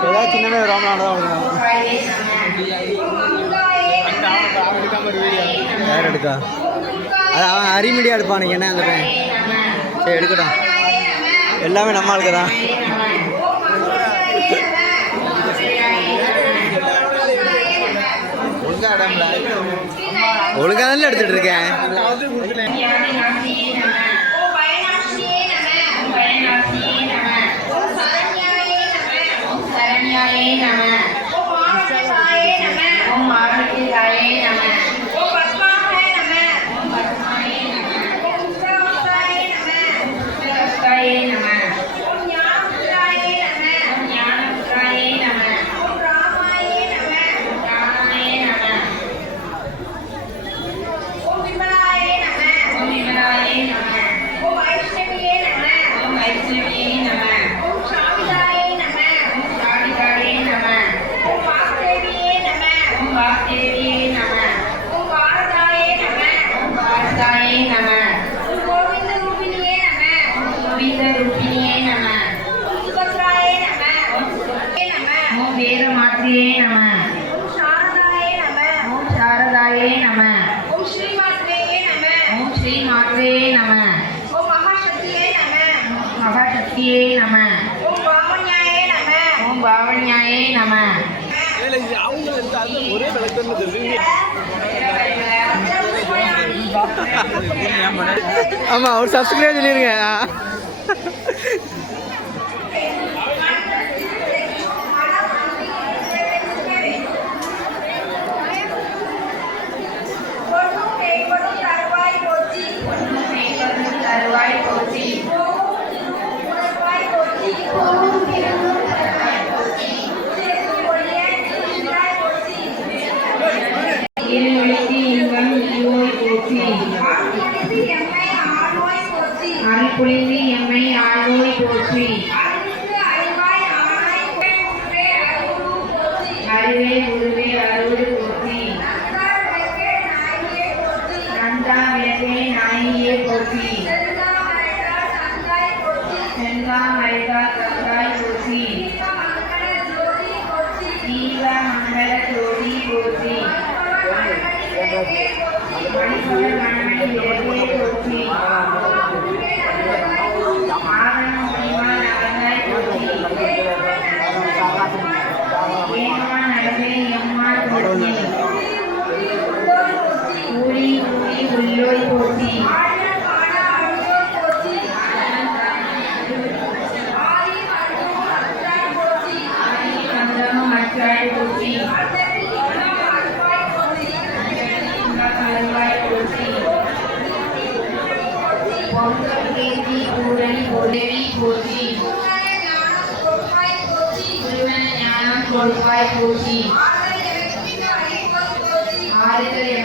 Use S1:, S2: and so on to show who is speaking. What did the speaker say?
S1: ஏதாவது சின்னதாக ராமநாடு தான் யார் எடுக்கா அது அவன் அரிமீடியா எடுப்பானுங்க என்ன அந்த பையன்? சரி எடுக்கட்டும். எல்லாமே நம்ம ஆளுக்கு தான் ஒழுங்கா இடம்ல ஒழுங்கா தானே எடுத்துட்டு இருக்கேன்
S2: சரண்யாயே நம. ஓம் மாணவனாயே நம ஓம் மாணவியாயே நம ஓம் பத்மாவே நம ஓம் பத்மாயே நம ஓம் உத்ராவசாயே நம உத்ராவசாயே நம ஓம் ஞானபுத்ராயே நம ஓம் ஞானபுத்ராயே நம ஓம் ராமாயே நம ஓம் ராமாயே நம ஓம் விமலாயே நம ஓம் விமலாயே நம ஓம் வைஷ்ணவியே நம ஓம் வைஷ்ணவியே நம ஓம் சாவிதாயே நம ஓம் சாவிதாயே நம ஓம் வாக்தேவியே நம ஓம் வாக்தேவியே நம ஓம் பாரதாயே நம ஓம் பாரதாயே நம ஓம் கோவிந்த ரூபிணியே நம ஓம் கோவிந்த ரூபிணியே நம ஓம் சுபத்ராயே நம ஓம் சுபத்ரே நம ஓம் வேதமாத்ரியே நம. ஓம் சாரதாயே நம. ஓம் சாரதாயே நம. ஓம் ஸ்ரீமாத்ரேயே நம. ஓம் ஸ்ரீமாத்ரே நம. ஓம் மகாசக்தியே நம. ஓம் மகாசக்தியே நம. ஓம் பாவன்யாயே நம. ஓம் பாவன்யாயே நம.
S1: ஒரே விளக்கம் சப்ஸ்கிரைப் சொல்லிருங்க.
S2: போற்றி எம்மை ஆழ்வோய் போற்றி அறிவே உருவே அறுவது போற்றி. நந்தா விளக்கே நாயியே போற்றி. செங்கா மறைதா தந்தாய் போற்றி. தீப மங்கள ஜோதி போற்றி. மணிபுர மணமணி விளக்கே ಕೊಡುವ ಕೋಟಿ ಆರೆದರೆ